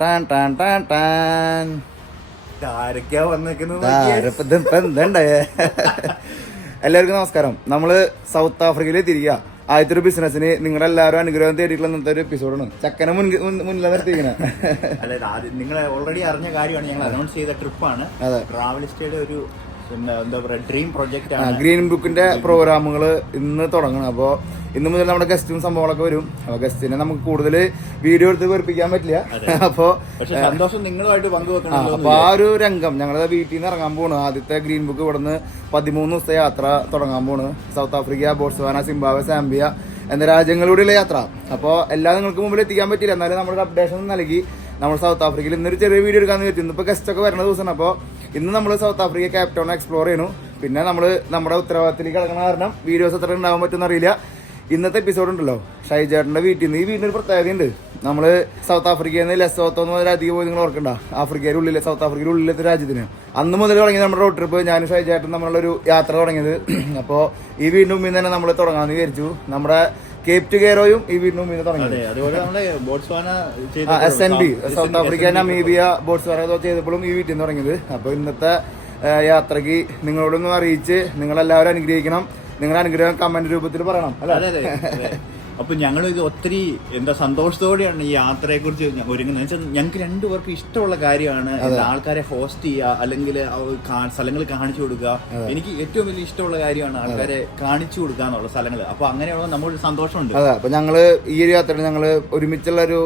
എല്ലാവർക്കും നമസ്കാരം. നമ്മള് സൗത്ത് ആഫ്രിക്കയിൽ തിരികെ ആദ്യത്തെ ഒരു ബിസിനസിന് നിങ്ങളെല്ലാവരും അനുഗ്രഹം തേടിയിട്ടുള്ള ഇന്നത്തെ ഒരു എപ്പിസോഡാണ്. ചക്കനെ മുന്നിൽ നിർത്തിയിരിക്കുന്നത്. നിങ്ങൾ ഓൾറെഡി അറിഞ്ഞ കാര്യമാണ്. ഞങ്ങൾ അനൗൺസ് ചെയ്ത ട്രിപ്പാണ്. ട്രാവലിസ്റ്റയുടെ ഒരു എന്താ പറയുക ഡ്രീം പ്രൊജക്റ്റ് ആണ്. ഗ്രീൻ ബുക്കിന്റെ പ്രോഗ്രാമുകൾ ഇന്ന് തുടങ്ങണം. അപ്പോൾ ഇന്ന് മുതൽ നമ്മുടെ ഗസ്റ്റും സംഭവങ്ങളൊക്കെ വരും. അപ്പോൾ ഗസ്റ്റിനെ നമുക്ക് കൂടുതൽ വീഡിയോ എടുത്ത് വെറുപ്പിക്കാൻ പറ്റില്ല. അപ്പോൾ സന്തോഷം നിങ്ങളുമായിട്ട് പങ്കുവെക്കണം. അപ്പോൾ ആ ഒരു രംഗം ഞങ്ങളുടെ വീട്ടിൽ നിന്ന് ഇറങ്ങാൻ പോണ്. ആദ്യത്തെ ഗ്രീൻ ബുക്ക് ഇവിടുന്ന് 13 ദിവസത്തെ യാത്ര തുടങ്ങാൻ പോണ്. South Africa, Botswana, Zimbabwe, Zambia എന്ന രാജ്യങ്ങളിലൂടെയുള്ള യാത്ര. അപ്പോൾ എല്ലാം നിങ്ങൾക്ക് മുമ്പിൽ എത്തിക്കാൻ പറ്റില്ല. എന്നാലും നമ്മുടെ അപ്ഡേഷൻ നൽകി നമ്മൾ സൗത്ത് ആഫ്രിക്കയിൽ ഇന്നൊരു ചെറിയ വീഡിയോ എടുക്കാമെന്ന് വെച്ചു. ഇന്നിപ്പോൾ ഗസ്റ്റൊക്കെ വരുന്ന ദിവസമാണ്. അപ്പോൾ ഇന്ന് നമ്മൾ south Africa Cape town explore ചെയ്യുന്നു. പിന്നെ നമ്മൾ നമ്മുടെ ഉത്തരവാദിത്തത്തിലേക്ക് കിടക്കുന്ന കാരണം വീഡിയോസ് എത്ര ഉണ്ടാകാൻ പറ്റുമെന്ന് അറിയില്ല. ഇന്നത്തെ എപ്പിസോഡ് ഉണ്ടല്ലോ ഷൈജേട്ടൻ്റെ വീട്ടിൽ നിന്ന്. ഈ വീടിനൊരു പ്രത്യേകതയുണ്ട്. നമ്മൾ സൗത്ത് ആഫ്രിക്കയിൽ നിന്ന് ലെസോത്തോ എന്ന് പറഞ്ഞ അധികം പോയി നിങ്ങൾ ഓർക്കണ്ട. ആഫ്രിക്കയുടെ ഉള്ളിൽ സൗത്ത് ആഫ്രിക്കയുടെ ഉള്ളിലത്തെ രാജ്യത്തിന് അന്ന് മുതൽ തുടങ്ങി നമ്മുടെ റോഡ് ട്രിപ്പ്. ഞാനും ഷൈജേട്ടൻ നമ്മളുള്ളൊരു യാത്ര തുടങ്ങിയത്. അപ്പോൾ ഈ വീടിന് മുമ്പിൽ തന്നെ നമ്മൾ തുടങ്ങാമെന്ന് വിചാരിച്ചു. നമ്മുടെ കേപ്പ് ടു കേറോയും ഈ വീടിന് മുമ്പിൽ തുടങ്ങിയത്. SNB South Africa, Namibia, Botswana ചെയ്തപ്പോഴും ഈ വീട്ടിൽ നിന്ന് തുടങ്ങിയത്. അപ്പോൾ ഇന്നത്തെ യാത്രയ്ക്ക് നിങ്ങളോടൊന്നും അറിയിച്ച് നിങ്ങളെല്ലാവരും അനുഗ്രഹിക്കണം. നിങ്ങളുടെ അനുഗ്രഹം കമന്റ് രൂപത്തിൽ പറയണം. അതെ. അപ്പൊ ഞങ്ങൾ ഇത് ഒത്തിരി സന്തോഷത്തോടെയാണ് ഈ യാത്രയെ കുറിച്ച് ഒരുങ്ങുന്നത്. വെച്ചാൽ ഞങ്ങൾക്ക് രണ്ടുപേർക്കും ഇഷ്ടമുള്ള കാര്യമാണ് ആൾക്കാരെ ഹോസ്റ്റ് ചെയ്യുക, അല്ലെങ്കിൽ സ്ഥലങ്ങൾ കാണിച്ചു കൊടുക്കുക. എനിക്ക് ഏറ്റവും വലിയ ഇഷ്ടമുള്ള കാര്യമാണ് ആൾക്കാരെ കാണിച്ചു കൊടുക്കുക എന്നുള്ള സ്ഥലങ്ങൾ. അപ്പൊ അങ്ങനെയുള്ള നമ്മളൊരു സന്തോഷമുണ്ട്. അതെ. അപ്പൊ ഞങ്ങള് ഈ ഒരു യാത്രയിൽ ഞങ്ങള് ഒരുമിച്ചുള്ള ഒരു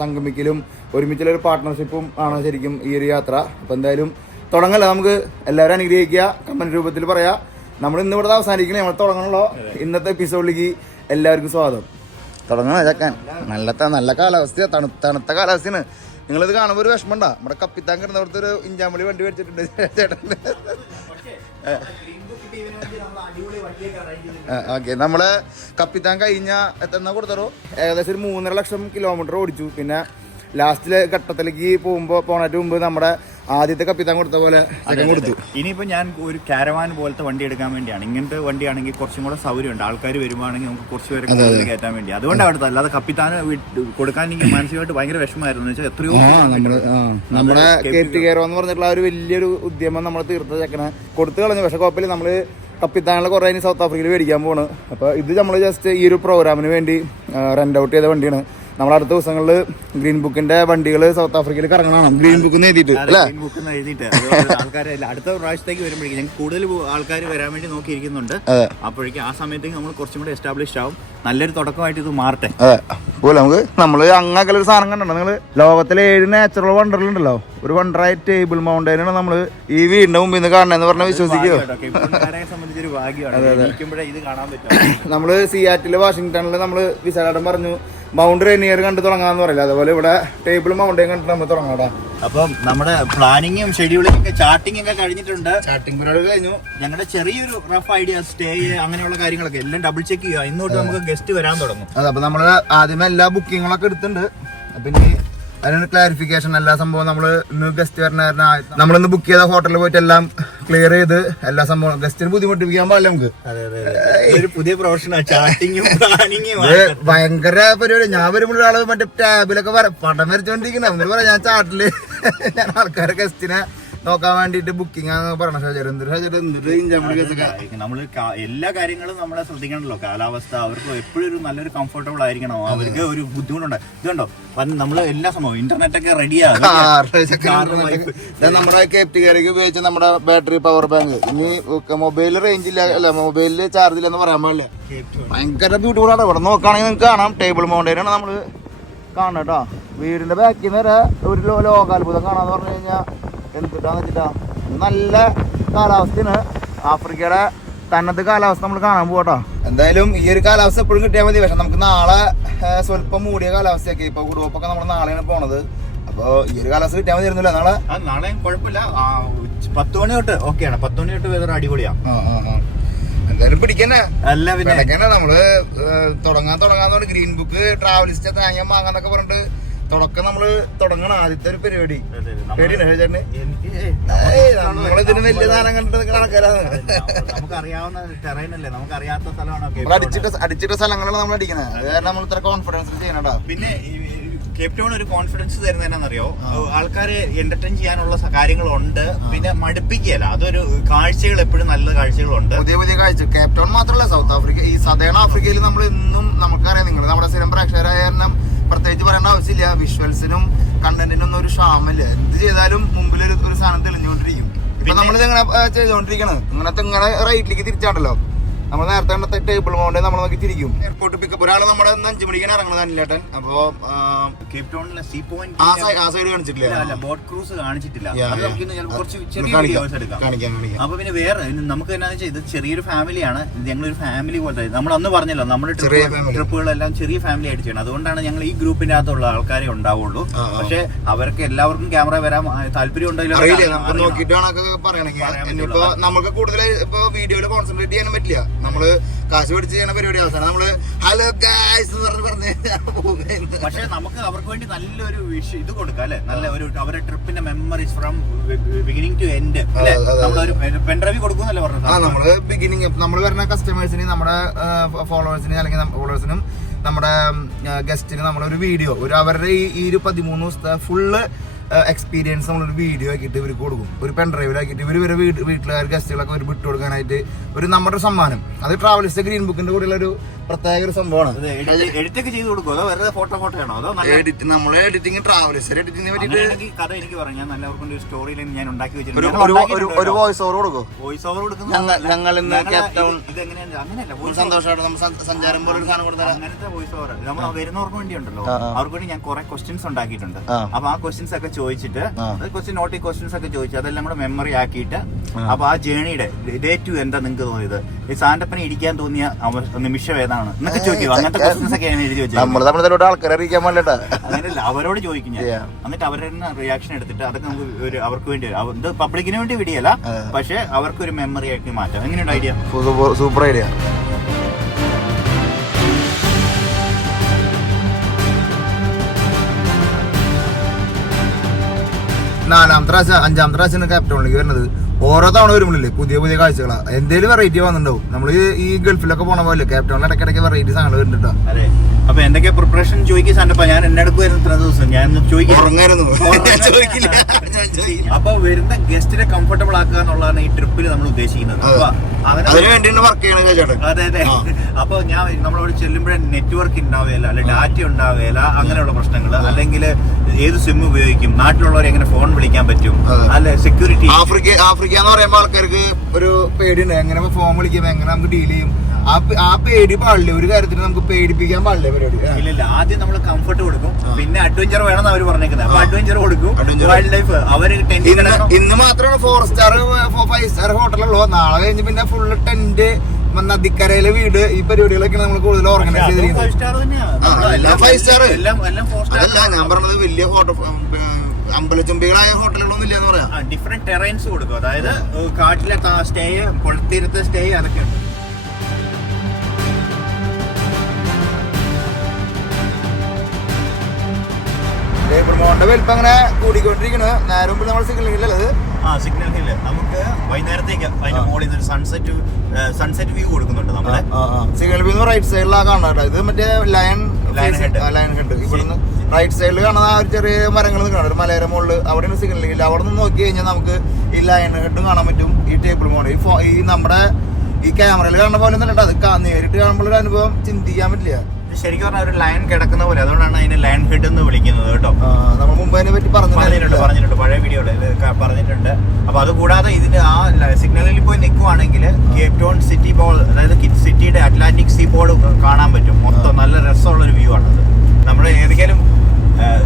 സംഗമിക്കലും ഒരുമിച്ചുള്ള ഒരു പാർട്ട്ണർഷിപ്പും ആണ് ശരിക്കും ഈ ഒരു യാത്ര. അപ്പൊ എന്തായാലും തുടങ്ങല്ല. നമുക്ക് എല്ലാവരും അനുഗ്രഹിക്കുക, കമന്റ് രൂപത്തിൽ പറയാ. നമ്മൾ ഇന്ന് ഇവിടെ അവസാനിക്കണേ, നമ്മൾ തുടങ്ങണല്ലോ. ഇന്നത്തെ എപ്പിസോഡിലേക്ക് എല്ലാവർക്കും സ്വാഗതം. തുടങ്ങണ ചക്കാൻ. നല്ല കാലാവസ്ഥ, തണുത്ത കാലാവസ്ഥയാണ്. നിങ്ങളിത് കാണുമ്പോൾ ഒരു വിഷമണ്ട. നമ്മുടെ കപ്പിത്താൻ കിടന്നവിടുത്തെ ഒരു ഇഞ്ചാമ്പളി വണ്ടി മേടിച്ചിട്ടുണ്ട് ചേട്ടൻ്റെ. ഓക്കെ. നമ്മള് കപ്പിത്താൻ കഴിഞ്ഞ എത്ര കൊടുത്തറോ ഏകദേശം ഒരു 3.5 ലക്ഷം കിലോമീറ്റർ ഓടിച്ചു. പിന്നെ ലാസ്റ്റിലെ ഘട്ടത്തിലേക്ക് പോണതിന് മുമ്പ് നമ്മുടെ ആദ്യത്തെ കപ്പിത്താൻ കൊടുത്ത പോലെ കൊടുത്തു. ഇനിയിപ്പോ ഞാൻ ഒരു കാരവാൻ പോലത്തെ വണ്ടി എടുക്കാൻ വേണ്ടിയാണ്. ഇങ്ങനത്തെ വണ്ടിയാണെങ്കിൽ കുറച്ചും കൂടെ സൗകര്യമുണ്ട്. ആൾക്കാർ വരുവാണെങ്കിൽ നമുക്ക് കുറച്ച് പേരെ കയറ്റാൻ വേണ്ടി. അതുകൊണ്ടാണ് അടുത്ത്. അല്ലാതെ കപ്പിത്താൻ കൊടുക്കാൻ എനിക്ക് മാനസികമായിട്ട് ഭയങ്കര വിഷമമായിരുന്നു. എത്രയോ നമ്മുടെ കേപ്പ് ടു കേറോ എന്ന് പറഞ്ഞിട്ടുള്ള ഒരു വലിയൊരു ഉദ്യമം നമ്മൾ തീർത്ത ചെക്കനെ കൊടുത്തു കളഞ്ഞു. പക്ഷെ കുഴപ്പമില്ല. നമ്മള് കപ്പിത്താനുള്ള കുറേ ഇനി സൗത്ത് ആഫ്രിക്കയിൽ മേടിക്കാൻ പോവാണ്. അപ്പൊ ഇത് നമ്മൾ ജസ്റ്റ് ഈ ഒരു പ്രോഗ്രാമിന് വേണ്ടി റെന്റ് ഔട്ട് ചെയ്ത വണ്ടിയാണ്. നമ്മൾ അടുത്ത ദിവസങ്ങളിൽ ഗ്രീൻ ബുക്കിന്റെ വണ്ടികൾ സൗത്ത് ആഫ്രിക്കയിൽ കറങ്ങണം. ഗ്രീൻ ബുക്ക് എഴുതിയിട്ട് ആൾക്കാരെ അടുത്ത പ്രാവശ്യത്തേക്ക് വരുമ്പോഴേക്കും ഞങ്ങൾക്ക് കൂടുതൽ ആൾക്കാർ വരാൻ വേണ്ടി നോക്കിയിരിക്കുന്നുണ്ട്. അപ്പോഴേക്കും ആ സമയത്തേക്ക് നമ്മൾ കുറച്ചും കൂടെ എസ്റ്റാബ്ലിഷ്ഡ് ആവും. നല്ലൊരു തുടക്കമായിട്ട് ഇത് മാറട്ടെ. പോലെ നമുക്ക് നമ്മള് അങ്ങനൊക്കെ ഒരു സാധനം കണ്ടോ നിങ്ങള്. ലോകത്തിലെ 7 നാച്ചുറൽ വണ്ടറിലുണ്ടല്ലോ, ഒരു വണ്ടറായ ടേബിൾ മൗണ്ടൈനാണ് നമ്മള് ഈ വീടിന്റെ മുമ്പിൽ നിന്ന് കാണണമെന്ന് പറഞ്ഞാൽ വിശ്വസിക്കുമോ? സംബന്ധിച്ചൊരു ഭാഗ്യമാണ് ഇത് കാണാൻ പറ്റും. നമ്മള് സിയാറ്റില് വാഷിംഗ്ടണില് നമ്മള് വിശാലം പറഞ്ഞു മൗണ്ട് റെയിനിയർ കണ്ടു തുടങ്ങാന്ന് പറയില്ല. അതുപോലെ ഇവിടെ ടേബിൾ മൗണ്ടൈൻ കണ്ടിട്ട് നമ്മൾ തുടങ്ങാടാ. അപ്പം നമ്മുടെ പ്ലാനിങ്ങും ഷെഡ്യൂളിംഗ് ഒക്കെ ചാർട്ടിംഗ് ഒക്കെ കഴിഞ്ഞിട്ടുണ്ട്. ചാർട്ടിംഗ് പരിപാടി കഴിഞ്ഞു. ഞങ്ങളുടെ ചെറിയൊരു റഫ് ഐഡിയ, സ്റ്റേ അങ്ങനെയുള്ള കാര്യങ്ങളൊക്കെ എല്ലാം ഡബിൾ ചെക്ക് ചെയ്യുക. ഇന്നോട്ട് നമുക്ക് ഗസ്റ്റ് വരാൻ തുടങ്ങും. അതെ. അപ്പൊ നമ്മള് ആദ്യമേ എല്ലാ ബുക്കിങ്ങുകളൊക്കെ എടുത്തിട്ടുണ്ട്. അപ്പൊ ഇനി അതിനൊരു ക്ലാരിഫിക്കേഷൻ, എല്ലാ സംഭവം നമ്മള് ഇന്ന് ഗസ്റ്റ് വരണ നമ്മളിന്ന് ബുക്ക് ചെയ്ത ഹോട്ടലിൽ പോയിട്ട് എല്ലാം ക്ലിയർ ചെയ്ത് എല്ലാ സംഭവം ഗസ്റ്റിന് ബുദ്ധിമുട്ടിപ്പിക്കാൻ പാടില്ല നമുക്ക്. പുതിയ പ്രൊഫഷനാണ് ചാർട്ടിങ്ങും പ്ലാനിങ്ങും. ഭയങ്കര പരിപാടി. ഞാൻ വരുമ്പോൾ ഒരാള് മറ്റേ ടാബിലൊക്കെ പടം വരച്ചോണ്ടിരിക്കുന്ന എന്നിട്ട് പറയാം ഞാൻ ചാർട്ടില് ഞാൻ ആൾക്കാരെ ഗസ്റ്റിനെ നോക്കാൻ വേണ്ടിട്ട് ബുക്കിംഗ് പറഞ്ഞ നമ്മള് എല്ലാ കാര്യങ്ങളും നമ്മളെ ശ്രദ്ധിക്കണല്ലോ. കാലാവസ്ഥ അവർക്ക് എപ്പോഴും ഒരു നല്ലൊരു കംഫർട്ടബിൾ ആയിരിക്കണം. അവർക്ക് ഒരു ബുദ്ധിമുട്ടുണ്ട്. ഇതുണ്ടോ നമ്മള് എല്ലാ സംഭവം ഇന്റർനെറ്റ് ഒക്കെ റെഡിയാണ്. നമ്മുടെ കേപ്പ് ടു കേറോയ്ക്ക് ഉപയോഗിച്ച നമ്മുടെ ബാറ്ററി പവർ ബാങ്ക്. ഇനി മൊബൈലിൽ റേഞ്ച് ഇല്ല, അല്ല മൊബൈലില് ചാർജ് ഇല്ലെന്ന് പറയാൻ പാടില്ല. ഭയങ്കര ബ്യൂട്ടിഫുൾ ആണ്. ഇവിടെ നോക്കുകയാണെങ്കിൽ നിങ്ങൾക്ക് കാണാം ടേബിൾ മൗണ്ടൈനാണ് നമ്മള് കാണണം കേട്ടോ. വീടിന്റെ ബാക്കിൽ നിന്ന് ഒരു ലോകാത്ഭുതം കാണാന്ന് പറഞ്ഞു കഴിഞ്ഞാൽ എന്തിട്ടാന്ന് വെച്ചിട്ടാ നല്ല കാലാവസ്ഥയാണ്. ആഫ്രിക്കയുടെ തന്നത്തെ കാലാവസ്ഥ നമ്മൾ കാണാൻ പോകട്ടോ. എന്തായാലും ഈ ഒരു കാലാവസ്ഥ എപ്പോഴും കിട്ടിയാൽ മതി. പക്ഷെ നമുക്ക് നാളെ സ്വല്പം മൂടിയ കാലാവസ്ഥയൊക്കെ. ഇപ്പൊ ഗ്രൂപ്പൊക്കെ നമ്മൾ നാളെയാണ് പോണത്. അപ്പൊ ഈ ഒരു കാലാവസ്ഥ കിട്ടിയാൽ മതി ഇരുന്നില്ല. നാളെ കുഴപ്പമില്ല. 10 മണി തൊട്ട് ഓക്കെയാണ്. 10 മണി തൊട്ട് വെതർ അടിപൊളിയാ. എന്തായാലും പിടിക്കന്നെ. അല്ല പിന്നെ നമ്മള് തുടങ്ങാൻ ഗ്രീൻ ബുക്ക് ട്രാവലിസ്റ്റ് തേങ്ങ വാങ്ങാന്നൊക്കെ പറഞ്ഞിട്ട് തുടക്കം നമ്മള് തുടങ്ങണം. ആദ്യത്തെ ഒരു പരിപാടി പേടിയാണ്. നമ്മളിതിന് വലിയ സാധനം കണ്ടിട്ട് ആൾക്കാരാണ്. നമുക്ക് അറിയാവുന്ന ടെറൈനല്ലേ, നമുക്ക് അറിയാത്ത സ്ഥലമാണ്. അടിച്ചിട്ട സ്ഥലങ്ങളാണ് നമ്മൾ അടിക്കുന്നത്. അത് കാരണം നമ്മൾ ഇത്ര കോൺഫിഡൻസ് ചെയ്യണട്ടോ. പിന്നെ കേപ്പ് ടൗൺ ഒരു കോൺഫിഡൻസ് തരുന്ന എന്നാണെന്നറിയോ, ആൾക്കാരെ എന്റർടൈൻ ചെയ്യാനുള്ള കാര്യങ്ങളുണ്ട്, പിന്നെ മടുപ്പിക്കുകയല്ല. അതൊരു കാഴ്ചകൾ എപ്പോഴും നല്ല കാഴ്ചകളുണ്ട്, പുതിയ പുതിയ കാഴ്ച. കേപ്പ് ടൗൺ മാത്രമല്ല, സൗത്ത് ആഫ്രിക്ക, ഈ സദേൺ ആഫ്രിക്കയിൽ നമ്മൾ ഇന്നും നമുക്കറിയാം, നിങ്ങൾ നമ്മുടെ സ്ഥിരം പ്രേക്ഷകരായ കാരണം പ്രത്യേകിച്ച് പറയേണ്ട ആവശ്യമില്ല. വിഷ്വൽസിനും കണ്ടന്റിനും ഒന്നും ഒരു ക്ഷാമില്ല. എന്ത് ചെയ്താലും മുമ്പിൽ ഒരു സാധനം തെളിഞ്ഞുകൊണ്ടിരിക്കും. ഇപ്പൊ നമ്മളിത് എങ്ങനെ ചെയ്തോണ്ടിരിക്കണത്, ഇങ്ങനെ റൈറ്റിലേക്ക് തിരിച്ചാണ്ടല്ലോ. നമ്മൾ നേരത്തെ കണ്ട ടേബിൾ മൗണ്ട് നമ്മൾ നോക്കി തിരിക്കും. എയർപോർട്ട് പിക്കപ്പ് ഒരാൾ നമ്മുടെ 5 മണിക്കാണ് ഇറങ്ങുന്നത് അനിലേട്ടൻ. അപ്പൊ കേപ്പ് ടൗണിലെ സീ പോയിന്റ് ആ സൈഡ് കാണിച്ചിട്ടില്ല, ബോട്ട് ക്രൂസ് കാണിച്ചിട്ടില്ല. കുറച്ച് ചെറിയ വീഡിയോസ് എടുക്കാം. അപ്പൊ പിന്നെ വേറെ നമുക്ക് എന്നാന്ന് വെച്ചാൽ ഇത് ചെറിയൊരു ഫാമിലിയാണ്, ഞങ്ങളൊരു ഫാമിലി പോലത്തെ. നമ്മൾ അന്ന് പറഞ്ഞല്ലോ നമ്മുടെ ട്രിപ്പുകളെല്ലാം ചെറിയ ഫാമിലി ആയിട്ട് ചെയ്യണം. അതുകൊണ്ടാണ് ഞങ്ങൾ ഈ ഗ്രൂപ്പിന്റെ അകത്തുള്ള ആൾക്കാരെ ഉണ്ടാവുള്ളൂ. പക്ഷെ അവർക്ക് എല്ലാവർക്കും ക്യാമറ വരാൻ താല്പര്യം ഉണ്ടെങ്കിലും ഇപ്പൊ നമുക്ക് കൂടുതൽ ഇപ്പൊ വീഡിയോയിൽ കോൺസെൻട്രേറ്റ് ചെയ്യാനും പറ്റില്ല. നമ്മള് കാശ് പിടിച്ച് ചെയ്യുന്ന പരിപാടി അവസാനം നമ്മള് ഹലോ ഗായ്സ് എന്ന് പറഞ്ഞ്. പക്ഷെ നമുക്ക് അവർക്ക് വേണ്ടി നല്ലൊരു ഇത് കൊടുക്കാം അല്ലെ, നല്ല ഒരു അവരുടെ ട്രിപ്പിന്റെ memories from beginning to end. നമ്മളൊരു പെൻഡ്രൈവ് കൊടുക്കുന്നല്ലേ പറഞ്ഞത്. നമ്മള് ബിഗിനിങ് നമ്മൾ വരുന്ന കസ്റ്റമേഴ്സിന്, നമ്മുടെ ഫോളോവേഴ്സിന് അല്ലെങ്കിൽ ഫോളോവേഴ്സിനും നമ്മുടെ ഗസ്റ്റിന് നമ്മളൊരു വീഡിയോ, അവരുടെ ഈ ഒരു 13 ദിവസത്തെ ഫുള്ള് എക്സ്പീരിയൻസ് നമ്മളൊരു വീഡിയോ ആക്കിയിട്ട് ഇവർക്ക് കൊടുക്കും. ഒരു പെൻഡ്രൈവിലാക്കിയിട്ട് ഇവർ വീട്ടിലുകാർ ഗസ്റ്റുകളൊക്കെ ഒരു വിട്ടു കൊടുക്കാനായിട്ട് ഒരു നമ്മുടെ ഒരു സമ്മാനം. അത് ട്രാവലിസ്റ്റ് ഗ്രീൻ ബുക്കിന്റെ കൂടെയുള്ള ഒരു പ്രത്യേക ഒരു സംഭവമാണ്. എഡിറ്റൊക്കെ ചെയ്ത് കൊടുക്കും, അതോ വെറുതെ ഫോട്ടോ ആണോ, അതോ നമ്മള് എഡിറ്റിംഗ് ട്രാവലിസ്റ്റ് എഡിറ്റിങ്ങിനെ പറ്റിയിട്ട് കഥ എനിക്ക് പറഞ്ഞു. ഞാൻ എല്ലാവർക്കും ഒരു സ്റ്റോറിയിൽ ഞാൻ ഉണ്ടാക്കി വെച്ചിട്ടുണ്ട്. ഒരു വോയിസ് ഓവർ കൊടുക്കും. വോയിസ് ഓവർ കൊടുക്കും. ഞങ്ങൾ ഇന്ന് കേപ്പ് ടൗൺ ഇതെങ്ങനെയാണ് അങ്ങനെയല്ല, സന്തോഷമായിട്ട് നമ്മൾ സഞ്ചാരം പോലെ ഒരു സാധനം കൊടുത്താൽ അങ്ങനത്തെ വോയിസ് ഓവർ നമ്മൾ വരുന്നവർക്ക് വേണ്ടി ഉണ്ടല്ലോ. അവർക്ക് വേണ്ടി ഞാൻ കുറെ ക്വസ്റ്റ്യൻസ് ഉണ്ടാക്കിയിട്ടുണ്ട്. അപ്പൊ ആ ക്വസ്റ്റ്യൻസ് ഒക്കെ ചോദിച്ചിട്ട് നോട്ടി ക്വസ്റ്റ്യൻസ് ഒക്കെ ചോദിച്ചു അതെല്ലാം കൂടെ മെമ്മറി ആക്കിയിട്ട്, അപ്പൊ ആ ജേണിയുടെ ഡേ ടു എന്താ നിങ്ങൾക്ക് തോന്നിയത്, ഈ സാന്റപ്പനെ ഇടിക്കാൻ തോന്നിയ നിമിഷം ഏതാണ് എന്നൊക്കെ ചോദിക്കും. അങ്ങനത്തെ ക്വസ്റ്റ്യൻസ് ഒക്കെയാണ് എഴുതി വെച്ചത്. ആൾക്കാരെ അറിയിക്കാൻ വേണ്ടിട്ടാ. അങ്ങനെയല്ല, അവരോട് ചോദിക്കും ഞാൻ. എന്നിട്ട് അവരുടെ റിയാക്ഷൻ എടുത്തിട്ട് അതൊക്കെ നമുക്ക് അവർക്ക് വേണ്ടി, ഇത് പബ്ലിക്കിന് വേണ്ടി വിടിയല്ല, പക്ഷെ അവർക്ക് ഒരു മെമ്മറി ആക്കി മാറ്റാം. എങ്ങനെയുണ്ട് ഐഡിയ? Super idea. അഞ്ചാമത്തെ പ്രാവശ്യം കേപ്പ് ടൗണിലേക്ക് വരുന്നത്. ഓരോ തവണ വരുമ്പോഴല്ലേ പുതിയ പുതിയ കാഴ്ചകളാണ്, എന്തേലും വെറൈറ്റി വന്നിട്ടുണ്ടാവും. നമ്മള് ഈ ഗൾഫിലൊക്കെ പോണ പോലെ കേപ്പ് ടൗണിൽ ഇടയ്ക്കിടയ്ക്ക് വെറൈറ്റി സാധനങ്ങൾ വരുന്നുണ്ടോ. അപ്പൊ എന്തൊക്കെ പ്രിപ്പറേഷൻ ചോദിക്കാൻ സാധനപ്പ ഞാൻ എന്നെ എടുക്കുമായിരുന്നു ഇത്ര ദിവസം, ഞാൻ ചോദിക്കായിരുന്നു. അപ്പൊ വരുന്ന ഗസ്റ്റിനെ കംഫർട്ടബിൾ ആക്കുക എന്നുള്ളതാണ് ഈ ട്രിപ്പിൽ നമ്മൾ ഉദ്ദേശിക്കുന്നത്. അതെ അതെ. അപ്പൊ ഞാൻ നമ്മളവിടെ ചെല്ലുമ്പോഴേ നെറ്റ്വർക്ക് ഉണ്ടാവുകയില്ല, അല്ലെ ഡാറ്റ ഉണ്ടാവുകയില്ല, അങ്ങനെയുള്ള പ്രശ്നങ്ങൾ, അല്ലെങ്കിൽ ഏത് സിം ഉപയോഗിക്കും, നാട്ടിലുള്ളവരെ എങ്ങനെ ഫോൺ വിളിക്കാൻ പറ്റും, അല്ലെ സെക്യൂരിറ്റി. ആഫ്രിക്ക എന്ന് പറയുമ്പോൾ ആൾക്കാർക്ക് ഒരു പേടിയുണ്ട്, എങ്ങനെ ഫോൺ വിളിക്കും, എങ്ങനെ നമുക്ക് ഡീൽ ചെയ്യും. ആ പേടി പാടില്ല, ഒരു കാര്യത്തിന് നമുക്ക് പേടിപ്പിക്കാൻ പാടില്ല പരിപാടി. ഇല്ല, ആദ്യം നമ്മൾ കംഫർട്ട് കൊടുക്കും, പിന്നെ അഡ്വഞ്ചർ വേണമെന്ന് അവർ പറഞ്ഞേക്കുന്നത്. അപ്പൊ അഡ്വഞ്ചർ കൊടുക്കും, വൈൽഡ് ലൈഫ്. അവര് ഇന്ന് മാത്രമാണ് 4 സ്റ്റാർ 5 സ്റ്റാർ ഹോട്ടലുള്ളൂ. നാളെ കഴിഞ്ഞ് പിന്നെ ഫുള്ള് ടെന്റ്, നദിക്കരയിലെ വീട്, ഈ പരിപാടികളൊക്കെ നമ്മൾ കൂടുതൽ ഓർഗനൈസ് ചെയ്തിരിക്കുന്നത്. ഞാൻ പറഞ്ഞത് വലിയ ഹോട്ടൽ, അമ്പലച്ചുംബികളായ ഹോട്ടലുകളൊന്നും ഇല്ല എന്ന് പറയാം. ഡിഫറെന്റ് ടെറൈൻസ് കൊടുക്കും, അതായത് കാട്ടിലെ സ്റ്റേ, കൊളത്തീരത്തെ സ്റ്റേ, അതൊക്കെ ഉണ്ട്. ലേബർമോന്റെ വലിപ്പം അങ്ങനെ കൂടിക്കൊണ്ടിരിക്കുന്നത്. നേരെ മുമ്പ് നമ്മൾ സിഗ്നൽ ഹില്ലത്. സിഗ്നൽ ഹില്ല് നമുക്ക് വൈകുന്നേരത്തേക്ക് അതിന്റെ മുകളിൽ നിന്ന് സൺസെറ്റ് വ്യൂ കൊടുക്കുന്നുണ്ട്. നമ്മള് സിഗ്നൽ വ്യൂ റൈറ്റ് സൈഡിലാണ് കാണുന്നത്. ഇത് മറ്റേ ലയൺ ഹെഡ്. ഇവിടുന്ന് റൈറ്റ് സൈഡിൽ കാണുന്ന ആ ഒരു ചെറിയ മരങ്ങൾ കാണും, ഒരു മലയുടെ മുകളിൽ. അവിടെയാണ് സിഗ്നൽ ഹില്ല്. അവിടെ നിന്ന് നോക്കി കഴിഞ്ഞാൽ നമുക്ക് ഈ ലയൺ ഹെഡും കാണാൻ പറ്റും, ഈ ടേബിൾ മോഡ്. ഈ നമ്മുടെ ഈ ക്യാമറയിൽ കാണുന്ന പോലെ ഒന്നും അത് നേരിട്ട് കാണുമ്പോൾ ഒരു അനുഭവം ചിന്തിക്കാൻ പറ്റില്ല. ശരിക്കും പറഞ്ഞാൽ ഒരു ലയൺ കിടക്കുന്ന പോലെ, അതുകൊണ്ടാണ് അതിന് ലയൺ ഹെഡ് എന്ന് വിളിക്കുന്നത് കേട്ടോ. നമ്മൾ മുമ്പ് അതിനെ പറ്റി പറഞ്ഞിട്ടുണ്ട് പഴയ വീഡിയോയിൽ പറഞ്ഞിട്ടുണ്ട്. അപ്പൊ അത് കൂടാതെ ഇതിന്റെ ആ സിഗ്നലിൽ പോയി നിൽക്കുവാണെങ്കിൽ കേപ്പ് ടൗൺ സിറ്റി ബോൾ, അതായത് സിറ്റിയുടെ അറ്റ്ലാന്റിക് സീ ബോർഡ് കാണാൻ പറ്റും. മൊത്തം നല്ല രസമുള്ള ഒരു വ്യൂ ആണത്. നമ്മൾ ഏതെങ്കിലും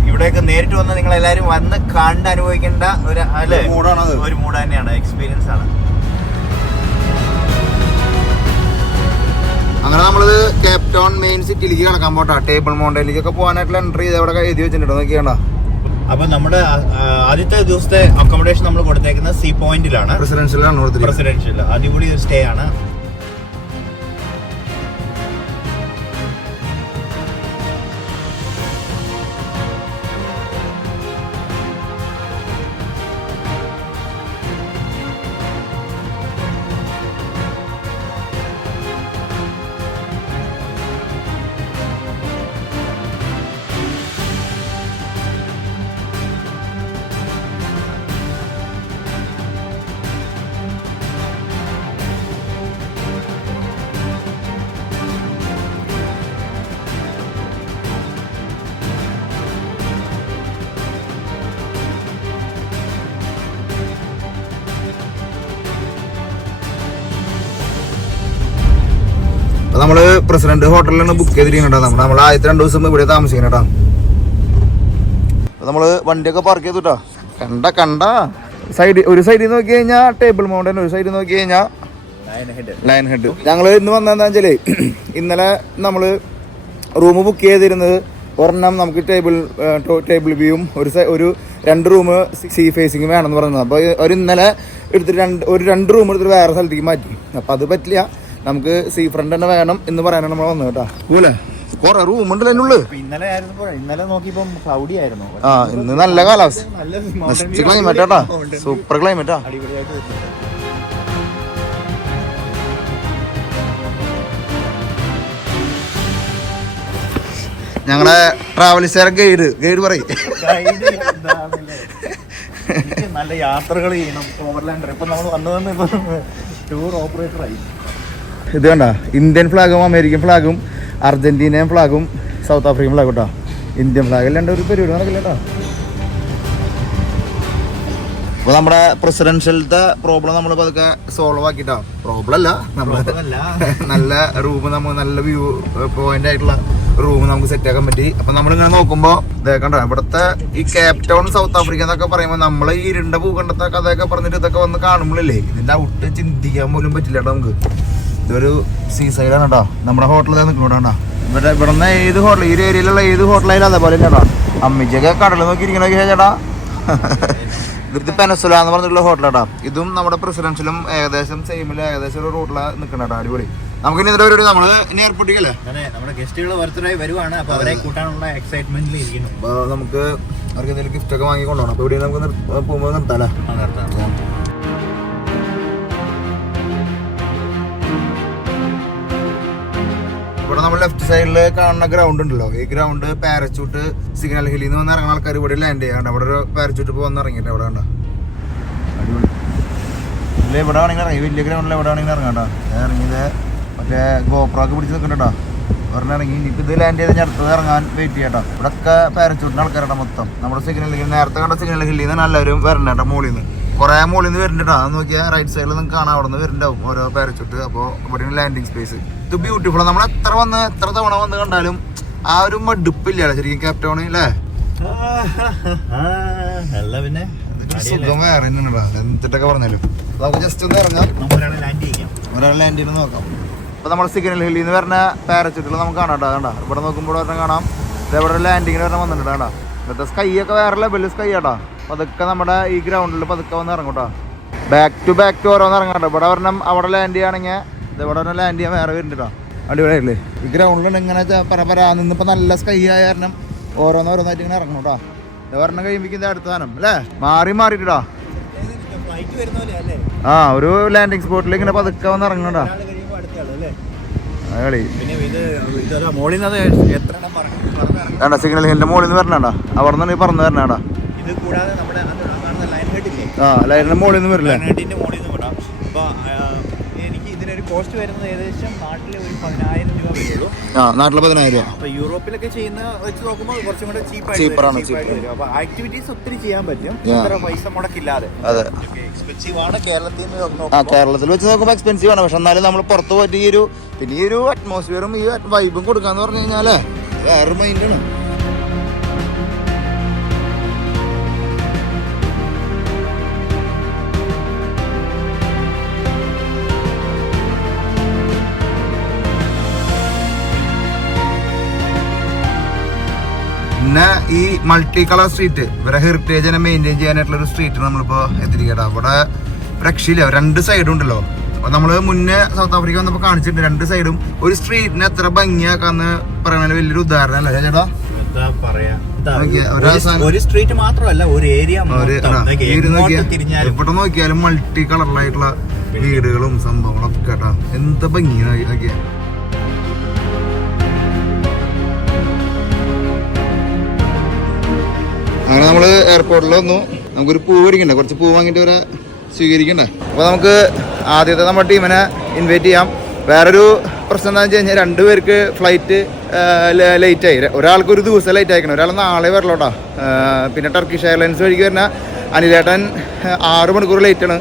ഇവിടെയൊക്കെ നേരിട്ട് വന്ന് നിങ്ങൾ എല്ലാവരും വന്ന് കണ്ട് അനുഭവിക്കേണ്ട ഒരു മൂഡ് തന്നെയാണ്, എക്സ്പീരിയൻസ് ആണ്. അങ്ങനെ നമ്മള് കേപ്പ് ടൗൺ മെയിൻ സിറ്റിയിലേക്ക് കടക്കാൻ പോട്ടാ. ടേബിൾ മൗണ്ടനിലേക്കൊക്കെ പോകാനായിട്ടുള്ള എൻട്രി ചെയ്ത് അവിടെ എഴുതി വെച്ചിട്ടുണ്ടോ നോക്കിയാണ്ട. അപ്പൊ നമ്മുടെ ആദ്യത്തെ ദിവസത്തെ അക്കോമഡേഷൻ നമ്മൾ കൊടുത്തേക്കുന്നത് സീ പോയിന്റിലാണ്, പ്രസിഡൻഷ്യൽ. അടിപൊളി സ്റ്റേ ആണ്. അപ്പൊ നമ്മള് പ്രസിഡന്റ് ഹോട്ടലിലാണ് ബുക്ക് ചെയ്തിരിക്കണ. നമ്മൾ ആദ്യത്തെ 2 ദിവസം ഇവിടെ താമസിക്കണം കേട്ടോ. അപ്പൊ നമ്മള് വണ്ടിയൊക്കെ പാർക്ക് ചെയ്തു കേട്ടോ. കണ്ട ഒരു സൈഡിൽ നോക്കി കഴിഞ്ഞാൽ ടേബിൾ മൗണ്ടൻ, ഒരു സൈഡിൽ നോക്കി കഴിഞ്ഞാൽ ലയൺ ഹെഡ്. ഞങ്ങൾ ഇന്ന് വന്നതെന്താ വെച്ചാല് ഇന്നലെ നമ്മള് റൂം ബുക്ക് ചെയ്തിരുന്നത് ഒരെണ്ണം നമുക്ക് ടേബിൾ വ്യൂവും ഒരു 2 റൂം സീ ഫേസിങ് വേണമെന്ന് പറയുന്നത്. അപ്പോൾ ഒരു ഇന്നലെ എടുത്തിട്ട് 2 റൂം എടുത്തിട്ട് വേറെ സ്ഥലത്തേക്ക് മാറ്റി. അപ്പം അത് പറ്റില്ല, നമുക്ക് സീ ഫ്രണ്ട് തന്നെ വേണം എന്ന് പറയാനാണ് നമ്മൾ വന്നത് കേട്ടോ. പോലെ കുറെ റൂം ഉണ്ടല്ലോ അതിനുള്ളിൽ. ഇന്നലെ നോക്കിയപ്പോൾ ക്ലൗഡി ആയിരുന്നു. ഇന്ന് നല്ല കാലാവസ്ഥ, ക്ലൈമറ്റ് കേട്ടാ, സൂപ്പർ ക്ലൈമറ്റാ. ഞങ്ങളെ ട്രാവൽസുകാരെ ഗൈഡ് പറയും നല്ല യാത്രകൾ ചെയ്യണം ഓവർലാൻഡർ. ഇപ്പൊ നമ്മൾ വന്നതെന്ന് ടൂർ ഓപ്പറേറ്റർ ആയി. ഇത് കണ്ട, ഇന്ത്യൻ ഫ്ലാഗും അമേരിക്കൻ ഫ്ലാഗും അർജന്റീനൻ ഫ്ലാഗും സൗത്ത് ആഫ്രിക്കൻ ഫ്ലാഗും കേട്ടോ. ഇന്ത്യൻ ഫ്ലാഗ് അല്ലാണ്ട് ഒരു പരിപാടി നടക്കില്ല കേട്ടോ. അപ്പോൾ നമ്മുടെ പ്രസിഡൻഷ്യലത്തെ പ്രോബ്ലം നമ്മൾ പതുക്കെ സോൾവ് ആക്കിയിട്ടാ. പ്രോബ്ലം അല്ല, നമ്മൾ നല്ല റൂം, നമുക്ക് നല്ല വ്യൂ പോയിന്റ് ആയിട്ടുള്ള റൂം നമുക്ക് സെറ്റ് ആക്കാൻ പറ്റി. അപ്പൊ നമ്മളിങ്ങനെ നോക്കുമ്പോൾ കണ്ടോ, ഇവിടുത്തെ ഈ കേപ്പ് ടൗൺ സൗത്ത് ആഫ്രിക്ക എന്നൊക്കെ പറയുമ്പോൾ നമ്മൾ ഈ ഇരുണ്ട ഭൂഖണ്ഡത്തെ കഥയൊക്കെ പറഞ്ഞിട്ട് ഇതൊക്കെ വന്ന് കാണുമ്പോഴല്ലേ ഇതിന്റെ ഔട്ട് ചിന്തിക്കാൻ പോലും പറ്റില്ല കേട്ടോ നമുക്ക്. ഇതൊരു സീ സൈഡാണ് കേട്ടോ. നമ്മുടെ ഹോട്ടലിൽ നിൽക്കണോട്ടോ. ഇവിടുന്ന് ഏത് ഹോട്ടൽ, ഈ ഏരിയയിലുള്ള ഏത് ഹോട്ടലായാലും അതേപോലെ കേട്ടോ. അമ്മിച്ചൊക്കെ കടൽ നോക്കിയിരിക്കണൊക്കെ ചേട്ടാ. ഇത് പെനസുല എന്ന് പറഞ്ഞിട്ടുള്ള ഹോട്ടലാട്ടാ. ഇതും നമ്മുടെ പ്രസിഡൻഷ്യലും ഏകദേശം സെയിമില് ഏകദേശം ഒരു റൂട്ടിലാണ് നിൽക്കണേട്ടാ. അടിപൊളി. നമുക്ക് ഇനി ഇതിന്റെ പരിപാടി നമ്മള് ഇനി എയർപോർട്ടിക്കല്ലേ, നമ്മുടെ ഗസ്റ്റുകൾ ബർത്ത്ഡേ വരുവാണ്. അപ്പൊ അവരെ കൂട്ടാനുള്ള എക്സൈറ്റ്മെന്റിൽ ഇരിക്കുന്നു. അപ്പൊ നമുക്ക് അവർക്ക് എന്തെങ്കിലും ഗിഫ്റ്റ് ഒക്കെ വാങ്ങി കൊണ്ടുപോകണം. അപ്പൊ ഇവിടെ നമുക്ക് പോകുമ്പോൾ നിർത്താലേ. ഇവിടെ നമ്മൾ ലെഫ്റ്റ് സൈഡിൽ കാണുന്ന ഗ്രൗണ്ട് ഉണ്ടല്ലോ, ഈ ഗ്രൗണ്ട് പാരച്യൂട്ട് സിഗ്നൽ ഹില്ലിൽ നിന്ന് വന്ന് ഇറങ്ങുന്ന ആൾക്കാർ ഇവിടെ ലാൻഡ് ചെയ്യാണ്ട്. അവിടെ ഒരു പാരച്യൂട്ട് ഇപ്പോൾ വന്ന് ഇറങ്ങിയിട്ട് അവിടെ കണ്ടോ. അടിപൊളി. ഇല്ല, ഇവിടെ വേണമെങ്കിൽ ഇറങ്ങി, വലിയ ഗ്രൗണ്ടിൽ എവിടെ വേണമെങ്കിൽ ഇറങ്ങാട്ടോ. ഇറങ്ങിയത് മറ്റേ ഗോപ്രോക്ക് പിടിച്ച് നിൽക്കണ്ടോ. ഒരെണ്ണം ഇറങ്ങി. ഇനിയിപ്പോൾ ഇത് ലാൻഡ് ചെയ്ത് അടുത്തത് ഇറങ്ങാൻ വെയിറ്റ് ചെയ്യട്ടോ. ഇവിടെ ഒക്കെ പാരച്യൂട്ടിന് ആൾക്കാരുടെ മൊത്തം. നമ്മുടെ സിഗ്നൽ ഹില്ലിൽ നേരത്തെ കണ്ട സിഗ്നൽ ഹില്ലിൽ നിന്ന് എല്ലാവരും വരണേട്ടോ. മുകളിൽ നിന്ന് കുറേ മുകളിൽ നിന്ന് വരുന്നുണ്ടോ. അത് നോക്കിയാൽ റൈറ്റ് സൈഡിൽ നിങ്ങൾക്ക് കാണാം, അവിടെ നിന്ന് വരുന്നുണ്ടാവും ഓരോ പാരച്യൂട്ട്. അപ്പോൾ ഇവിടെയാണ് ലാൻഡിങ് സ്പേസ്. ഇത് ബ്യൂട്ടിഫുൾ. നമ്മൾ എത്ര തവണ വന്ന് കണ്ടാലും ആ ഒരു മടുപ്പില്ല ശരിക്കും കേപ്പ് ടൗണിൽ അല്ലേ. പിന്നെ സുഖം വേറെ തന്നെയാണോ എന്തിട്ടൊക്കെ പറഞ്ഞാലും. നമുക്ക് ജസ്റ്റ് ഒന്ന് ഇറങ്ങാം, ഒരാൾ ലാൻഡ് ചെയ്യുന്നത് നോക്കാം. അപ്പോൾ നമ്മൾ സിഗ്നൽ ഹില്ലിൽ നിന്ന് വരുന്ന പാരച്യൂട്ടുകൾ നമുക്ക് കാണാം കേട്ടോ. കണ്ടാ ഇവിടെ നോക്കുമ്പോൾ ഒരെണ്ണം കാണാം. ഇതെവിടെ ലാൻഡിങ്ങിന് വരണം വന്നിട്ടുണ്ട് കേട്ടോ. ഇവിടുത്തെ സ്കൈ ഒക്കെ വേറെ ലെവലിൽ സ്കൈ ആട്ടോ. പതുക്കെ നമ്മുടെ ഈ ഗ്രൗണ്ടിൽ പതുക്കെ വന്ന് ഇറങ്ങും കേട്ടോ. ബാക്ക് ടു ഓരോന്ന് ഇറങ്ങാട്ടോ. ഇവിടെ ഒരെണ്ണം അവിടെ ലാൻഡ് ചെയ്യുകയാണെങ്കിൽ ഇവിടെ ഒരെണ്ണം ലാൻഡ് ചെയ്യാൻ വേറെ വരുന്നുണ്ടോ. അടിപൊളിയായില്ലേ. ഈ ഗ്രൗണ്ടിൽ ഇങ്ങനെ പരപരാ നിന്നിപ്പോൾ നല്ല സ്കൈ ആയ കാരണം ഓരോന്നോരോന്നായിട്ട് ഇങ്ങനെ ഇറങ്ങണം കേട്ടോ. ഒരെണ്ണം കഴിയുമ്പോൾ അടുത്ത സാധനം അല്ലേ മാറിയിട്ടാ. ആ ഒരു ലാൻഡിങ് സ്പോട്ടിൽ ഇങ്ങനെ പതുക്കെ വന്ന് ഇറങ്ങണോ. കളി വേണ്ട, സിഗ്നൽ ഹില്ലിന്റെ മുകളിൽ നിന്ന് വരണാടാ. അവിടെ നിന്നാണ് പറന്ന് വരണാടാ. ആ ലൈനിന്റെ മുകളിൽ നിന്ന് വരില്ലേ. എനിക്ക് ഇതിനൊരു കോസ്റ്റ് വരുന്നത് ഏകദേശം നാട്ടിലെ ഒരു 10,000 രൂപ വരുള്ളൂ. നാട്ടിലെ 10,000 രൂപ. അപ്പൊ യൂറോപ്പിലൊക്കെ ചെയ്യുന്ന വെച്ച് നോക്കുമ്പോൾ കുറച്ചും കൂടെ ചീപ്പറാണ്. അപ്പൊ ആക്ടിവിറ്റീസ് ഒത്തിരി ചെയ്യാൻ പറ്റും, ഇത്ര പൈസ മുടക്കില്ലാതെ. അതെ, എക്സ്പെൻസീവ് ആണ് കേരളത്തിൽ നിന്ന്. കേരളത്തിൽ വെച്ച് നോക്കുമ്പോൾ എക്സ്പെൻസീവ് ആണ്. പക്ഷെ എന്നാലും നമ്മൾ പുറത്ത് പോയിട്ട് ഈ ഒരു അറ്റ്മോസ്ഫിയറും ഈ വൈബും കൊടുക്കാന്ന് പറഞ്ഞു കഴിഞ്ഞാലേ വേറൊരു മൈൻഡാണ്. പിന്നെ ഈ മൾട്ടി കളർ സ്ട്രീറ്റ്, ഇവരെ ഹെറിറ്റേജിനെ മെയിൻറ്റെയിൻ ചെയ്യാനായിട്ടുള്ള ഒരു സ്ട്രീറ്റ് നമ്മളിപ്പോൾ എത്തിരിക്കട്ടെ. അവിടെ രക്ഷയില്ല, 2 സൈഡും ഉണ്ടല്ലോ. അപ്പൊ നമ്മള് മുന്നേ സൗത്ത് ആഫ്രിക്ക വന്നപ്പോൾ കാണിച്ചിട്ടുണ്ട് 2 സൈഡും ഒരു സ്ട്രീറ്റിനെ എത്ര ഭംഗിയാക്കാന്ന് പറയുന്ന വലിയൊരു ഉദാഹരണം അല്ലേ ചേട്ടാ. ഒരു സ്ട്രീറ്റ് മാത്രമല്ല, ഒരു ഏരിയ എവിടെ നോക്കിയാലും മൾട്ടി കളറിലായിട്ടുള്ള വീടുകളും സംഭവങ്ങളും ഒക്കെ കേട്ടോ. എന്താ ഭംഗിയാണ് നോക്കിയാ. അങ്ങനെ നമ്മള് എയർപോർട്ടിൽ വന്നു. നമുക്കൊരു പൂ മേടിക്കണ്ടേ, കുറച്ച് പൂ വാങ്ങിയിട്ട് വരെ സ്വീകരിക്കണ്ടേ. അപ്പോൾ നമുക്ക് ആദ്യത്തെ നമ്മുടെ ടീമിനെ ഇൻവൈറ്റ് ചെയ്യാം. വേറൊരു പ്രശ്നം എന്താണെന്ന് വെച്ച് കഴിഞ്ഞാൽ 2 പേർക്ക് ഫ്ലൈറ്റ് ലേറ്റ് ആയി. ഒരാൾക്ക് ഒരു ദിവസം ലേറ്റ് ആയിക്കണം, ഒരാൾ നാളെ വരലോട്ടാ. പിന്നെ ടർക്കിഷ് എയർലൈൻസ് വഴിക്ക് വരുന്ന അനിലേട്ടൻ 6 മണിക്കൂർ ലേറ്റാണ്.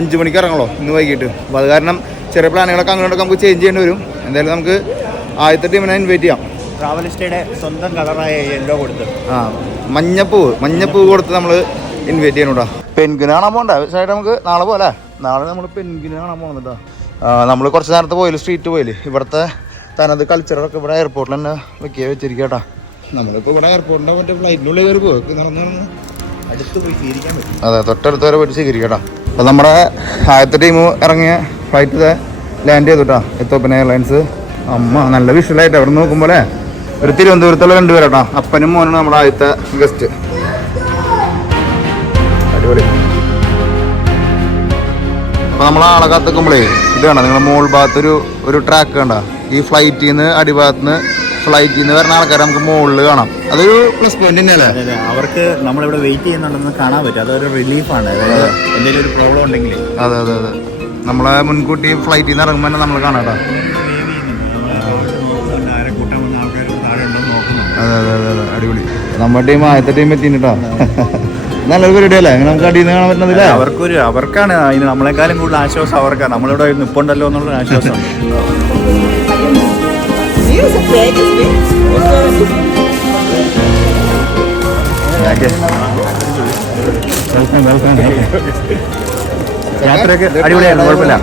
5 മണിക്ക് ഇറങ്ങണല്ലോ ഇന്ന് വൈകിട്ട്. അപ്പോൾ അത് കാരണം ചെറിയ പ്ലാനുകളൊക്കെ അങ്ങോട്ടൊക്കെ നമുക്ക് ചേഞ്ച് ചെയ്യേണ്ടി വരും. എന്തായാലും നമുക്ക് ആദ്യത്തെ ടീമിനെ ഇൻവൈറ്റ് ചെയ്യാം. ട്രാവലിസ്റ്റയുടെ സ്വന്തം കളറായ യെല്ലോ കൊടുത്ത് മഞ്ഞപ്പൂവ് കൊടുത്ത് നമ്മൾ ഇൻവൈറ്റ് ചെയ്യണം കേട്ടോ. പെൻഗിന് കാണാൻ പോകണ്ട സൈഡ് നമുക്ക് നാളെ പോലെ. നാളെ നമ്മൾ പെൻഗിന് കാണാൻ പോകുന്നത് കേട്ടോ. നമ്മൾ കുറച്ച് നേരത്തെ പോയില്ല, സ്ട്രീറ്റ് പോയില്ലേ, ഇവിടുത്തെ തനത് കൾച്ചറൊക്കെ ഇവിടെ എയർപോർട്ടിൽ തന്നെ വെച്ചിരിക്കുക കേട്ടോ. നമ്മളിപ്പോൾ ഇവിടെ എയർപോർട്ടിൻ്റെ മറ്റേ ഫ്ലൈറ്റിനുള്ളിൽ കയറി പോകും, നടന്ന് അടുത്ത് പോയി സ്വീകരിക്കാൻ പറ്റും. അതെ, തൊട്ടടുത്ത് വരെ പോയിട്ട് സ്വീകരിക്കുക കേട്ടോ. അപ്പോൾ നമ്മുടെ ആദ്യത്തെ ടീം ഇറങ്ങിയ ഫ്ലൈറ്റ് ലാൻഡ് ചെയ്തു കേട്ടോ, എത്തോപ്യൻ എയർലൈൻസ്. നല്ല വിഷ്വലായിട്ട് അവിടെ നോക്കുമ്പോൾ ഒരു തിരുവനന്തപുരത്തുള്ള രണ്ടുപേരാ കേട്ടോ, അപ്പനും മോനാണ് നമ്മുടെ ആദ്യത്തെ ഗസ്റ്റ്. അടിപൊളി. അപ്പോൾ നമ്മൾ ആളെ കാത്തുക്കുമ്പോഴേ ഇത് വേണ്ട, നിങ്ങളുടെ മോൾ ഭാഗത്ത് ഒരു ട്രാക്ക് കണ്ട, ഈ ഫ്ലൈറ്റിൽ നിന്ന് അടിഭാഗത്ത് നിന്ന് ഫ്ലൈറ്റിൽ നിന്ന് വരുന്ന ആൾക്കാരെ നമുക്ക് മുകളിൽ കാണാം. അതൊരു പ്ലസ് പോയിന്റ് തന്നെയല്ലേ. അതെ, അവർക്ക് നമ്മളിവിടെ വെയിറ്റ് ചെയ്യുന്നുണ്ടെന്ന് കാണാൻ പറ്റും. അതൊരു റിലീഫാണ്. അതായത് എന്തെങ്കിലും ഒരു പ്രോബ്ലം ഉണ്ടെങ്കിൽ അതെ അതെ അതെ, നമ്മളെ മുൻകൂട്ടി ഫ്ലൈറ്റിൽ നിന്ന് ഇറങ്ങുമ്പോൾ തന്നെ നമ്മൾ കാണാം കേട്ടോ. അതെ അതെ അതെ അതെ, അടിപൊളി. നമ്മുടെ ടീം ആദ്യത്തെ ടീം എത്തിട്ടോ. നല്ലൊരു പരിപാടി അല്ലേ, നമുക്ക് അടിയിൽ നിന്ന് കാണാൻ പറ്റുന്നതില്ല. അവർക്കാണ് അതിന് നമ്മളെക്കാളും കൂടുതൽ ആശ്വാസം അവർക്കാണ്. നമ്മളിവിടെ നിൽപ്പുണ്ടല്ലോ എന്നുള്ള ആശ്വാസം. യാത്രയൊക്കെ അടിപൊളിയായിരുന്നു, കുഴപ്പമില്ല.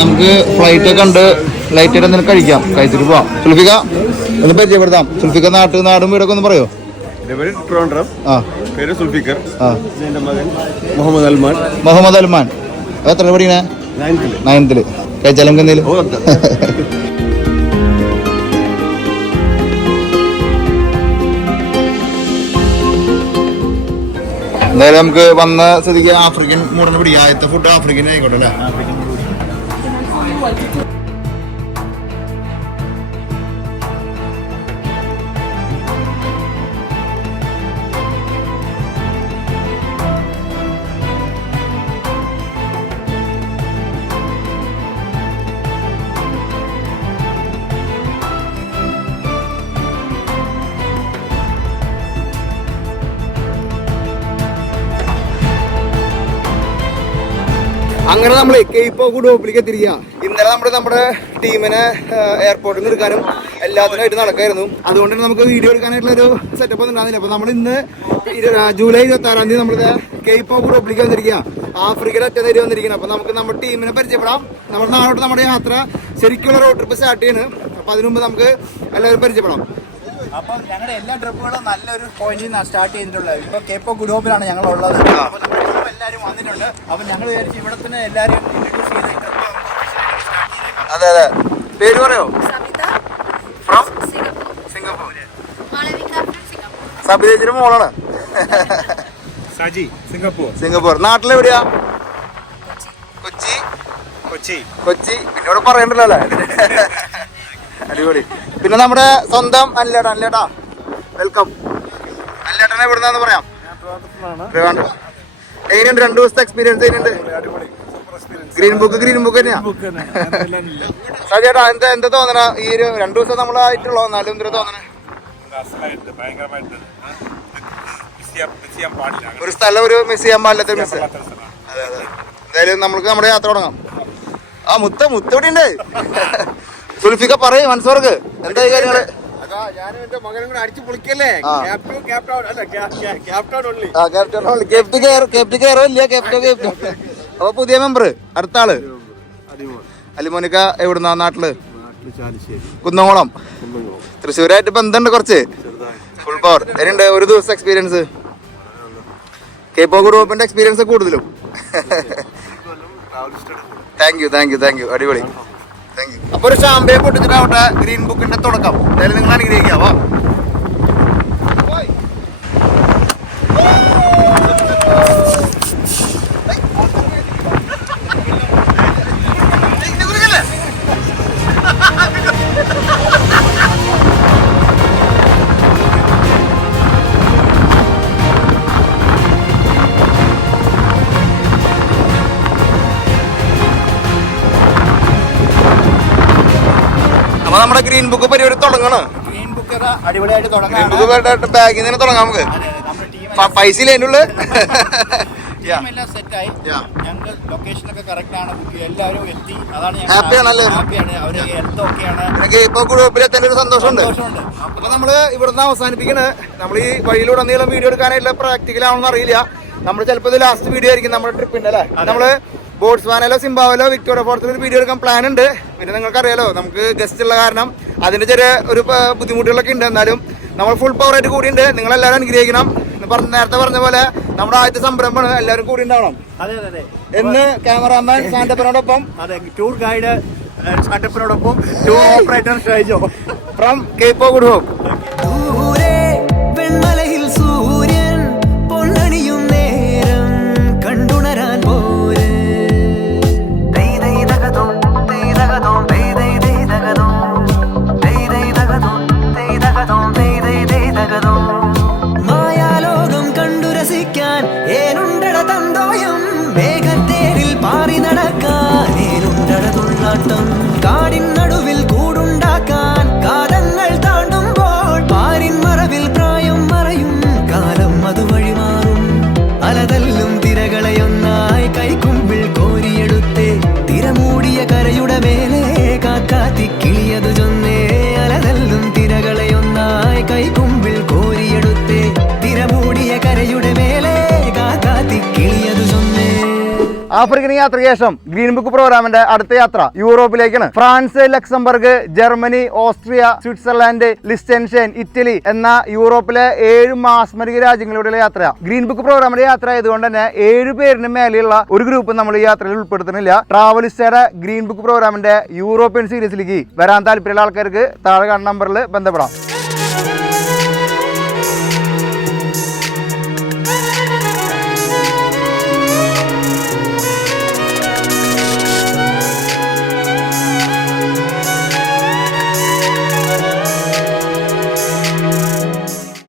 നമുക്ക് ഫ്ലൈറ്റ് കണ്ട് ലൈറ്റ് ആയിട്ട് എന്തെങ്കിലും കഴിച്ചിട്ട് പോവാം. സുൽഫിക്ക ഒന്ന് പരിചയപ്പെടുത്താം. സുൽഫിക്ക നാടും വീടൊക്കെ ഒന്ന് പറയോ? മുഹമ്മദ് അൽമാൻ. എത്ര പഠിക്കണേ? 9th. കഴിച്ചാലും എന്തെങ്കിലും എന്തായാലും നമുക്ക് വന്ന സ്ഥിതിക്ക് ആഫ്രിക്കൻ മൂടനെ പിടിക്കാം. ആദ്യത്തെ ഫുഡ് ആഫ്രിക്കൻ ആയിക്കോട്ടെ അല്ലേ? അങ്ങനെ നമ്മൾ കേപ്പ് ഓഫ് ഗുഡ് ഹോപ്പിലേക്ക് എത്തിരിക്കുക. ഇന്നലെ നമ്മുടെ ടീമിനെ എയർപോർട്ടിൽ നിന്ന് എടുക്കാനും എല്ലാത്തിനായിട്ട് നടക്കായിരുന്നു. അതുകൊണ്ട് തന്നെ നമുക്ക് വീഡിയോ എടുക്കാനായിട്ടുള്ള ഒരു സെറ്റപ്പ് ഒന്നും ഉണ്ടാകുന്നില്ല. അപ്പോൾ നമ്മൾ ഇന്ന് ജൂലൈ 26 നമ്മളിത് കേപ്പ് ഓഫ് ഗുഡ് ഹോപ്പിലേക്ക് വന്നിരിക്കുക. ആഫ്രിക്കയുടെ അറ്റത്തേക്ക് വന്നിരിക്കുന്നത്. അപ്പോൾ നമുക്ക് നമ്മുടെ ടീമിനെ പരിചയപ്പെടാം. നമ്മുടെ നാളോട്ട് നമ്മുടെ യാത്ര ശരിക്കുള്ള റോഡ് ട്രിപ്പ് സ്റ്റാർട്ട് ചെയ്യുന്നത്. അപ്പോൾ അതിനു മുമ്പ് നമുക്ക് എല്ലാവരും പരിചയപ്പെടാം. അപ്പം ഞങ്ങളുടെ എല്ലാ ട്രിപ്പുകളും നല്ലൊരു പോയിന്റിൽ നിന്നാണ് സ്റ്റാർട്ട് ചെയ്തിട്ടുള്ളത്. ഇപ്പോൾ കേപ്പ് ഓഫ് ഗുഡ് ഹോപ്പിലാണ് ഞങ്ങളുള്ളത്. അപ്പോൾ നമ്മുടെ ടീം എല്ലാവരും വന്നിട്ടുണ്ട്. അപ്പം ഞങ്ങൾ വിചാരിച്ചു ഇവിടെ തന്നെ എല്ലാവരും ഇൻട്രൊഡ്യൂസ് ചെയ്ത് ട്രിപ്പ്. അതെ അതെ, പേര് പറയോ? From Singapore. സബിതേച്ചിയുടെ മോളാണ്. സജി, സിംഗപ്പൂർ. നാട്ടിലെവിടെയാ? കൊച്ചി. പിന്നെ ഇവിടെ പറയണ്ടല്ലോ അല്ലേ? അടിപൊളി. പിന്നെ നമ്മുടെ സ്വന്തം അല്ലേട്ടാ വെൽക്കം. അല്ലേട്ടനെ എവിടുന്നാന്ന് പറയാം? എങ്ങനെയുണ്ട് 2 ദിവസത്തെ എക്സ്പീരിയൻസ്? എങ്ങനെയുണ്ട്? ഗ്രീൻ ബുക്ക് തന്നെയാ സജേട്ടാ? എന്താ തോന്നണ? ഈ ഒരു 2 ദിവസം നമ്മളായിട്ടുള്ളൂ, എന്നാലും എന്താ തോന്നണേ? ഒരു സ്ഥലം ഒരു മിസ് ചെയ്യാൻ പാടില്ലാത്ത മിസ്. അതെ അതെ, എന്തായാലും നമുക്ക് നമ്മുടെ യാത്ര തുടങ്ങാം. മുത്ത ഇവിടെ ഉണ്ട്. സുൽഫിക്ക പറയേ മനസ്സോർക്ക് എന്തായി കാര്യങ്ങള്? അപ്പൊ പുതിയ മെമ്പർ അടുത്ത ആള് അലിമോനിക്ക. എവിടുന്നാ? നാട്ടില് കുന്നംകുളം. തൃശ്ശൂരായിട്ട് ബന്ധമുണ്ട് കുറച്ച്. Full power. എന്നുണ്ട് ഒരു ദിവസം എക്സ്പീരിയൻസ്? കേപ്പ് ഓഫ് ഗുഡ് ഹോപ്പിന്റെ എക്സ്പീരിയൻസ് കൂടുതലും. Thank you. അടിപൊളി. അപ്പൊ ഒരു ഷാമ്പയെ പൊട്ടിച്ചിട്ടാവട്ടെ ഗ്രീൻ ബുക്കിന്റെ തുടക്കം. എന്തായാലും നിങ്ങൾ അനുഗ്രഹിക്കാവോ? അപ്പൊ നമ്മുടെ ഗ്രീൻ ബുക്ക് പരിപാടി തുടങ്ങണം. ഗ്രീൻ ബുക്ക് അടിപൊളിയായിട്ട് തുടങ്ങാം. ബാഗിൽ നിന്ന് തുടങ്ങാം നമുക്ക്. നമ്മുടെ ടീം പൈസ അതിനുള്ള എല്ലാം സെറ്റായി. ഞങ്ങൾ ലൊക്കേഷനൊക്കെ കറക്റ്റ് ആണ്, എല്ലാവരും എത്തി. അതാണ് ഹാപ്പിയാണല്ലേ? ഹാപ്പിയാണ്. അവര് ഹെൽത്ത് ഒക്കെയാണ്. ഇപ്പൊ ഗ്രൂപ്പിലെത്തേണ്ട ഒരു സന്തോഷമുണ്ട്. അപ്പൊ നമ്മള് ഇവിടുന്ന് അവസാനിപ്പിക്കുന്നത്. നമ്മൾ ഈ വഴിയിലൂടെ എന്തെങ്കിലും വീഡിയോ എടുക്കാനായിട്ടുള്ള പ്രാക്ടിക്കൽ ആണെന്ന് അറിയില്ല. നമ്മൾ ചിലപ്പോൾ ഇത് ലാസ്റ്റ് വീഡിയോ ആയിരിക്കും നമ്മുടെ ട്രിപ്പിന്റെ അല്ലേ. നമ്മള് ബോട്സ്വാനയിലോ സിംബാബിലോ വിക്ടോറിയ ഫോൾസിലോ ഒരു വീഡിയോ എടുക്കാൻ പ്ലാൻ ഉണ്ട്. പിന്നെ നിങ്ങൾക്കറിയാലോ നമുക്ക് ഗസ്റ്റ് ഉള്ള കാരണം അതിന്റെ ചെറിയ ഒരു ബുദ്ധിമുട്ടുകളൊക്കെ ഉണ്ട്. എന്നാലും നമ്മൾ ഫുൾ പവർ ആയിട്ട് കൂടിയുണ്ട്. നിങ്ങളെല്ലാവരും അനുഗ്രഹിക്കണം. നേരത്തെ പറഞ്ഞ പോലെ നമ്മുടെ ആദ്യത്തെ സംരംഭമാണ്, എല്ലാവരും കൂടി ഉണ്ടാവണം. അതെ അതെ അതെ. എന്ന് ക്യാമറാമാൻ സാന്റപ്പനോടൊപ്പം, അതെ ടൂർ ഗൈഡ് സാന്റപ്പനോടൊപ്പം, tour operator Shaijo from Cape of Good Hope. വെൺമലയിൽ സൂര്യൻ പൊന്നണിയും നേരം കണ്ടുണരാൻ പോരെ. മായാലോകം കണ്ടു രസിക്കാൻ ഏനുണ്ടട തന്തോയം, മേഘത്തേരിൽ പാറി നടക്കാൻ ഏനുണ്ടട തുള്ളാട്ടം, കാടിൻ നടുവിൽ കൂടുണ്ടാക്കാൻ കാലങ്ങൾ താണ്ടുമ്പോൾ പാരിൻ മറവിൽ പ്രായം മറയും കാലം അതുവഴി മാറും. അലതല്ലും തിരകളെയൊന്നായി കൈക്കുമ്പിൾ കോരിയെടുത്തേ തിരമൂടിയ കരയുടെ മേലെ കാക്കാത്തി കിളിയതു ചൊന്നേ. അലതല്ലും തിരകളെയൊന്നായി കൈക്കുമ്പിൾ കോരിയെടുത്തേ തിരമൂടിയ കരയുടെ മേലെ കാക്കാത്തി കിളിയതു ചൊന്നേ. ആഫ്രിക്കൻ യാത്രയ്ക്ക് ശേഷം ഗ്രീൻ ബുക്ക് പ്രോഗ്രാമിന്റെ അടുത്ത യാത്ര യൂറോപ്പിലേക്കാണ്. France, Luxembourg, Germany, Austria, Switzerland, Liechtenstein, Italy എന്ന യൂറോപ്പിലെ 7 മാസ്മരിക രാജ്യങ്ങളിലൂടെയുള്ള യാത്ര. ഗ്രീൻ ബുക്ക് പ്രോഗ്രാമിന്റെ യാത്ര ആയതുകൊണ്ട് തന്നെ 7 പേരിന് മേലെയുള്ള ഒരു ഗ്രൂപ്പ് നമ്മൾ ഈ യാത്രയിൽ ഉൾപ്പെടുത്തുന്നില്ല. ട്രാവലിസ്റ്റയുടെ ഗ്രീൻ ബുക്ക് പ്രോഗ്രാമിന്റെ യൂറോപ്യൻ സീരീസിലേക്ക് വരാൻ താല്പര്യമുള്ള ആൾക്കാർക്ക് താഴെ കാണുന്ന നമ്പറിൽ ബന്ധപ്പെടാം.